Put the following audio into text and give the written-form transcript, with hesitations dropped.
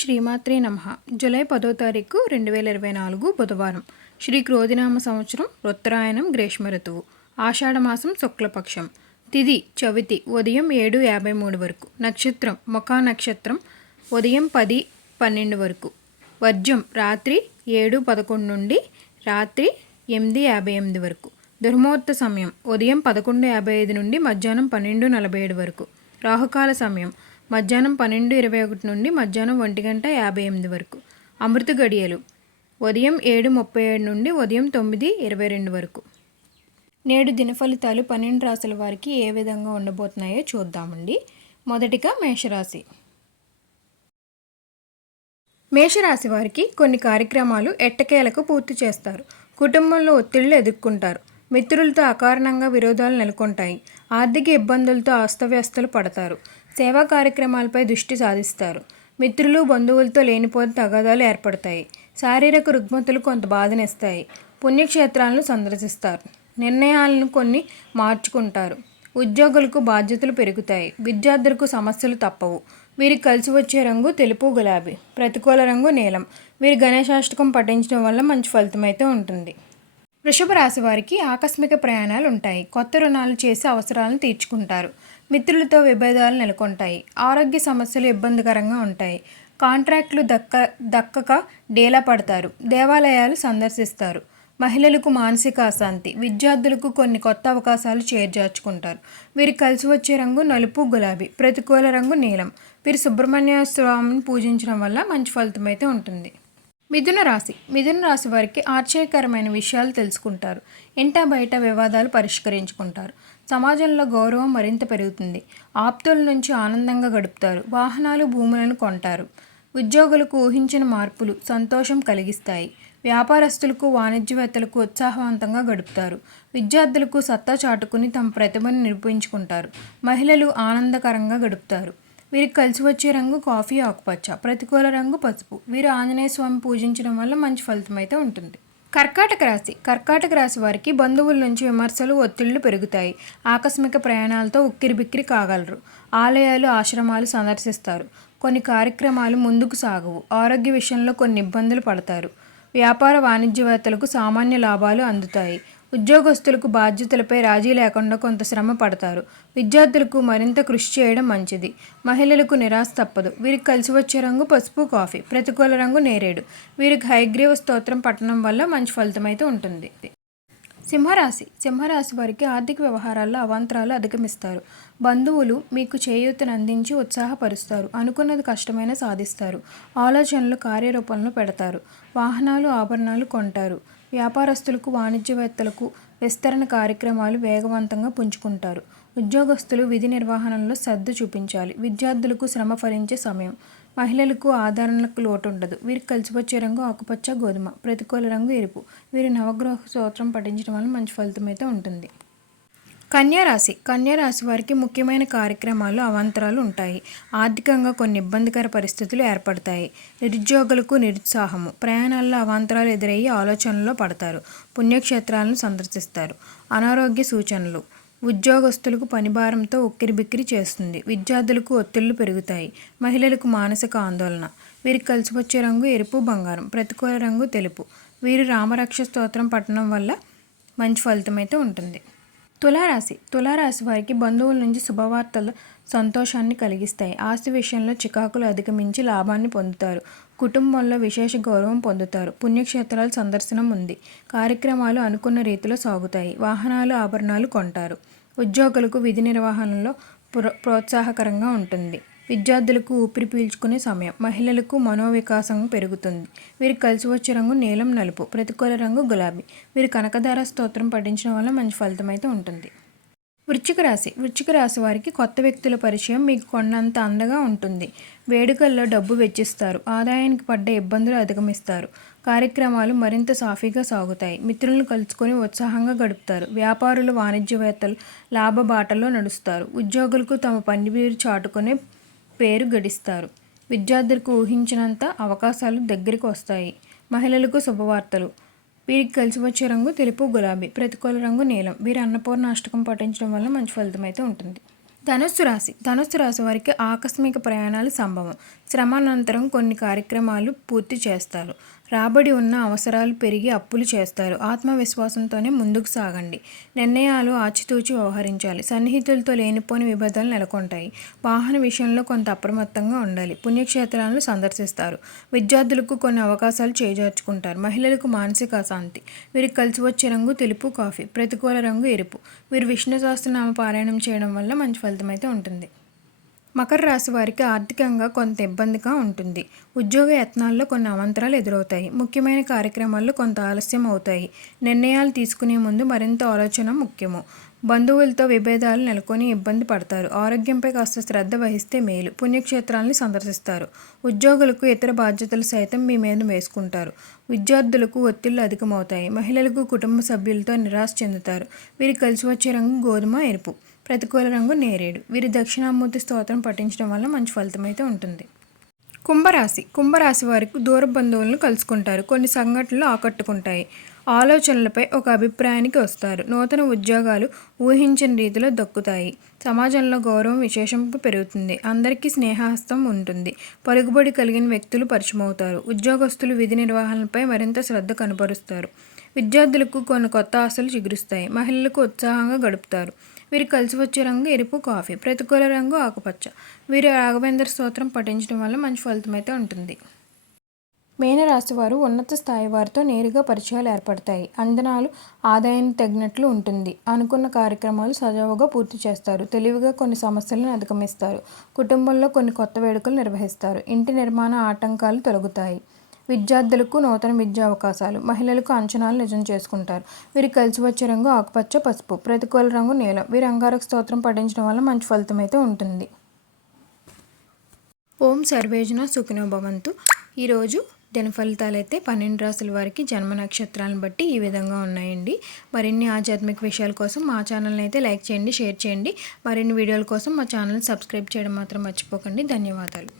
శ్రీమాత్రే నమః. జూలై 10వ తారీఖు 2024 బుధవారం. శ్రీ క్రోధినామ సంవత్సరం ఉత్తరాయణం గ్రీష్మ ఋతువు. ఆషాఢమాసం శుక్లపక్షం. తిథి చవితి ఉదయం 7:53 వరకు. నక్షత్రం ముఖా నక్షత్రం ఉదయం 10:12 వరకు. వర్జం రాత్రి 7:11 నుండి రాత్రి 8:58 వరకు. దుర్ముహూర్త సమయం ఉదయం 11:55 నుండి మధ్యాహ్నం 12:47 వరకు. రాహుకాల సమయం మధ్యాహ్నం 12:21 నుండి మధ్యాహ్నం 1:58 వరకు. అమృత గడియలు ఉదయం 7:37 నుండి ఉదయం 9:22 వరకు. నేడు దిన ఫలితాలు 12 రాశుల వారికి ఏ విధంగా ఉండబోతున్నాయో చూద్దామండి. మొదటిగా మేషరాశి. మేషరాశి వారికి కొన్ని కార్యక్రమాలు ఎట్టకేలకు పూర్తి చేస్తారు. కుటుంబంలో ఒత్తిళ్లు ఎదుర్కొంటారు. మిత్రులతో అకారణంగా విరోధాలు నెలకొంటాయి. ఆర్థిక ఇబ్బందులతో అస్తవ్యస్తలు పడతారు. సేవా కార్యక్రమాలపై దృష్టి సాధిస్తారు. మిత్రులు బంధువులతో లేనిపోని తగాదాలు ఏర్పడతాయి. శారీరక రుగ్మతలు కొంత బాధనిస్తాయి. పుణ్యక్షేత్రాలను సందర్శిస్తారు. నిర్ణయాలను కొన్ని మార్చుకుంటారు. ఉద్యోగులకు బాధ్యతలు పెరుగుతాయి. విద్యార్థులకు సమస్యలు తప్పవు. వీరికి కలిసి వచ్చే రంగు తెలుపు గులాబీ. ప్రతికూల రంగు నీలం. వీరు గణేశాష్టకం పఠించడం వల్ల మంచి ఫలితం అయితే ఉంటుంది. వృషభ రాశి వారికి ఆకస్మిక ప్రయాణాలు ఉంటాయి. కొత్త రుణాలు చేసి అవసరాలను తీర్చుకుంటారు. మిత్రులతో విభేదాలు నెలకొంటాయి. ఆరోగ్య సమస్యలు ఇబ్బందికరంగా ఉంటాయి. కాంట్రాక్టులు దక్కక డేలా పడతారు. దేవాలయాలు సందర్శిస్తారు. మహిళలకు మానసిక అశాంతి. విద్యార్థులకు కొన్ని కొత్త అవకాశాలు చేర్చార్చుకుంటారు. వీరికి కలిసి వచ్చే రంగు నలుపు గులాబీ. ప్రతికూల రంగు నీలం. వీరు సుబ్రహ్మణ్య స్వామిని పూజించడం వల్ల మంచి ఫలితం అయితే ఉంటుంది. మిథున రాశి వారికి ఆశ్చర్యకరమైన విషయాలు తెలుసుకుంటారు. ఇంట బయట వివాదాలు పరిష్కరించుకుంటారు. సమాజంలో గౌరవం మరింత పెరుగుతుంది. ఆప్తుల నుంచి ఆనందంగా గడుపుతారు. వాహనాలు భూములను కొంటారు. ఉద్యోగులకు ఊహించిన మార్పులు సంతోషం కలిగిస్తాయి. వ్యాపారస్తులకు వాణిజ్యవేత్తలకు ఉత్సాహవంతంగా గడుపుతారు. విద్యార్థులకు సత్తా చాటుకుని తమ ప్రతిభను నిరూపించుకుంటారు. మహిళలు ఆనందకరంగా గడుపుతారు. వీరికి కలిసి వచ్చే రంగు కాఫీ ఆకుపచ్చ. ప్రతికూల రంగు పసుపు. వీరు ఆంజనేయ స్వామి పూజించడం వల్ల మంచి ఫలితం అయితే ఉంటుంది. కర్కాటక రాశి వారికి బంధువుల నుంచి విమర్శలు ఒత్తిళ్లు పెరుగుతాయి. ఆకస్మిక ప్రయాణాలతో ఉక్కిరిబిక్కిరి కాగలరు. ఆలయాలు ఆశ్రమాలు సందర్శిస్తారు. కొన్ని కార్యక్రమాలు ముందుకు సాగవు. ఆరోగ్య విషయంలో కొన్ని ఇబ్బందులు పడతారు. వ్యాపార వాణిజ్యవేత్తలకు సామాన్య లాభాలు అందుతాయి. ఉద్యోగస్తులకు బాధ్యతలపై రాజీ లేకుండా కొంత శ్రమ పడతారు. విద్యార్థులకు మరింత కృషి చేయడం మంచిది. మహిళలకు నిరాశ తప్పదు. వీరికి కలిసి వచ్చే రంగు పసుపు కాఫీ. ప్రతికూల రంగు నేరేడు. వీరికి హయగ్రీవ స్తోత్రం పఠనం వల్ల మంచి ఫలితం అయితే ఉంటుంది. సింహరాశి వారికి ఆర్థిక వ్యవహారాల్లో అవాంతరాలు అధిగమిస్తారు. బంధువులు మీకు చేయూతను అందించి ఉత్సాహపరుస్తారు. అనుకున్నది కష్టమైన సాధిస్తారు. ఆలోచనలు కార్యరూపంలో పెడతారు. వాహనాలు ఆభరణాలు కొంటారు. వ్యాపారస్తులకు వాణిజ్యవేత్తలకు విస్తరణ కార్యక్రమాలు వేగవంతంగా పుంజుకుంటారు. ఉద్యోగస్తులు విధి నిర్వహణలో శ్రద్ధ చూపించాలి. విద్యార్థులకు శ్రమ ఫలించే సమయం. మహిళలకు ఆదరణలకు లోటు ఉండదు. వీరికి కలిసి వచ్చే రంగు ఆకుపచ్చ గోధుమ. ప్రతికూల రంగు ఎరుపు. వీరు నవగ్రహ స్తోత్రం పఠించడం వల్ల మంచి ఫలితం అయితే ఉంటుంది. కన్యారాశి వారికి ముఖ్యమైన కార్యక్రమాల్లో అవాంతరాలు ఉంటాయి. ఆర్థికంగా కొన్ని ఇబ్బందికర పరిస్థితులు ఏర్పడతాయి. నిరుద్యోగులకు నిరుత్సాహము. ప్రయాణాల్లో అవాంతరాలు ఎదురయ్యి ఆలోచనలో పడతారు. పుణ్యక్షేత్రాలను సందర్శిస్తారు. అనారోగ్య సూచనలు. ఉద్యోగస్తులకు పనిభారంతో ఉక్కిరిబిక్కిరి చేస్తుంది. విద్యార్థులకు ఒత్తిళ్లు పెరుగుతాయి. మహిళలకు మానసిక ఆందోళన. వీరికి కలిసి వచ్చే రంగు ఎరుపు బంగారం. ప్రతికూల రంగు తెలుపు. వీరు రామరక్ష స్తోత్రం పఠనం వల్ల మంచి ఫలితం అయితే ఉంటుంది. తులారాశి వారికి బంధువుల నుంచి శుభవార్తలు సంతోషాన్ని కలిగిస్తాయి. ఆస్తి విషయంలో చికాకులు అధిగమించి లాభాన్ని పొందుతారు. కుటుంబంలో విశేష గౌరవం పొందుతారు. పుణ్యక్షేత్రాల సందర్శనం ఉంది. కార్యక్రమాలు అనుకున్న రీతిలో సాగుతాయి. వాహనాలు ఆభరణాలు కొంటారు. ఉద్యోగులకు విధి నిర్వహణలో ప్రోత్సాహకరంగా ఉంటుంది. విద్యార్థులకు ఊపిరి పీల్చుకునే సమయం. మహిళలకు మనోవికాసం పెరుగుతుంది. వీరికి కలిసి వచ్చే రంగు నీలం నలుపు. ప్రతికూల రంగు గులాబీ. వీరు కనకధార స్తోత్రం పఠించడం వల్ల మంచి ఫలితం అయితే ఉంటుంది. వృశ్చిక రాశి వారికి కొత్త వ్యక్తుల పరిచయం మీకు కొన్నంత అండగా ఉంటుంది. వేడుకల్లో డబ్బు వెచ్చిస్తారు. ఆదాయానికి పడ్డ ఇబ్బందులు అధిగమిస్తారు. కార్యక్రమాలు మరింత సాఫీగా సాగుతాయి. మిత్రులను కలుసుకొని ఉత్సాహంగా గడుపుతారు. వ్యాపారులు వాణిజ్యవేత్తలు లాభబాటలో నడుస్తారు. ఉద్యోగులకు తమ పనితీరు చాటుకునే పేరు గడిస్తారు. విద్యార్థులకు ఊహించినంత అవకాశాలు దగ్గరికి వస్తాయి. మహిళలకు శుభవార్తలు. వీరికి కలిసి వచ్చే రంగు తెలుపు గులాబీ. ప్రతికూల రంగు నీలం. వీరు అన్నపూర్ణ అష్టకం పఠించడం వల్ల మంచి ఫలితం అయితే ఉంటుంది. ధనుస్సు రాశి వారికి ఆకస్మిక ప్రయాణాలు సంభవం. శ్రమానంతరం కొన్ని కార్యక్రమాలు పూర్తి చేస్తారు. రాబడి ఉన్న అవసరాలు పెరిగి అప్పులు చేస్తారు. ఆత్మవిశ్వాసంతోనే ముందుకు సాగండి. నిర్ణయాలు ఆచితూచి వ్యవహరించాలి. సన్నిహితులతో లేనిపోని విభేదాలు నెలకొంటాయి. వాహన విషయంలో కొంత అప్రమత్తంగా ఉండాలి. పుణ్యక్షేత్రాలను సందర్శిస్తారు. విద్యార్థులకు కొన్ని అవకాశాలు చేజార్చుకుంటారు. మహిళలకు మానసిక అశాంతి. వీరికి కలిసి వచ్చే రంగు తెలుపు కాఫీ. ప్రతికూల రంగు ఎరుపు. వీరు విష్ణు సహస్రనామ పారాయణం చేయడం వల్ల మంచి ఫలితం అయితే ఉంటుంది. మకర రాశి వారికి ఆర్థికంగా కొంత ఇబ్బందిగా ఉంటుంది. ఉద్యోగ యత్నాల్లో కొన్ని అవాంతరాలు ఎదురవుతాయి. ముఖ్యమైన కార్యక్రమాల్లో కొంత ఆలస్యం అవుతాయి. నిర్ణయాలు తీసుకునే ముందు మరింత ఆలోచన ముఖ్యము. బంధువులతో విభేదాలు నెలకొని ఇబ్బంది పడతారు. ఆరోగ్యంపై కాస్త శ్రద్ధ వహిస్తే మేలు. పుణ్యక్షేత్రాలను సందర్శిస్తారు. ఉద్యోగులకు ఇతర బాధ్యతలు సైతం మీ మీద వేసుకుంటారు. విద్యార్థులకు ఒత్తిళ్లు అధికమవుతాయి. మహిళలకు కుటుంబ సభ్యులతో నిరాశ చెందుతారు. వీరికి కలిసి వచ్చే రంగు గోధుమ ఎరుపు. ప్రతికూల రంగు నేరేడు. వీరి దక్షిణామూర్తి స్తోత్రం పఠించడం వల్ల మంచి ఫలితం అయితే ఉంటుంది. కుంభరాశి వారికి దూర బంధువులను కలుసుకుంటారు. కొన్ని సంఘటనలు ఆకట్టుకుంటాయి. ఆలోచనలపై ఒక అభిప్రాయానికి వస్తారు. నూతన ఉద్యోగాలు ఊహించని రీతిలో దక్కుతాయి. సమాజంలో గౌరవం విశేషంగా పెరుగుతుంది. అందరికీ స్నేహహస్తం ఉంటుంది. పలుకుబడి కలిగిన వ్యక్తులు పరిచయమవుతారు. ఉద్యోగస్తులు విధి నిర్వహణపై మరింత శ్రద్ధ కనబరుస్తారు. విద్యార్థులకు కొన్ని కొత్త ఆశలు చిగురుస్తాయి. మహిళలకు ఉత్సాహంగా గడుపుతారు. వీరికి కలిసి వచ్చే రంగు ఎరుపు కాఫీ. ప్రతికూల రంగు ఆకుపచ్చ. వీరు రాఘవేంద్ర స్తోత్రం పఠించడం వల్ల మంచి ఫలితం అయితే ఉంటుంది. మీనరాశి వారు ఉన్నత స్థాయి వారితో నేరుగా పరిచయాలు ఏర్పడతాయి. అంచనాలు ఆదాయానికి తగినట్లు ఉంటుంది. అనుకున్న కార్యక్రమాలు సజావుగా పూర్తి చేస్తారు. తెలివిగా కొన్ని సమస్యలను అధిగమిస్తారు. కుటుంబంలో కొన్ని కొత్త వేడుకలు నిర్వహిస్తారు. ఇంటి నిర్మాణ ఆటంకాలు తొలగుతాయి. విద్యార్థులకు నూతన విద్యా అవకాశాలు. మహిళలకు అంచనాలు నిజం చేసుకుంటారు. వీరికి కలిసి వచ్చే రంగు ఆకుపచ్చ పసుపు. ప్రతికూల రంగు నీలం. వీరు అంగారక స్తోత్రం పఠించడం వల్ల మంచి ఫలితం అయితే ఉంటుంది. ఓం సర్వేజన సుఖినో భవంతు. ఈరోజు దిన ఫలితాలు అయితే 12 రాశుల వారికి జన్మ నక్షత్రాలను బట్టి ఈ విధంగా ఉన్నాయండి. మరిన్ని ఆధ్యాత్మిక విషయాల కోసం మా ఛానల్ని అయితే లైక్ చేయండి, షేర్ చేయండి. మరిన్ని వీడియోల కోసం మా ఛానల్ని సబ్స్క్రైబ్ చేయడం మాత్రం మర్చిపోకండి. ధన్యవాదాలు.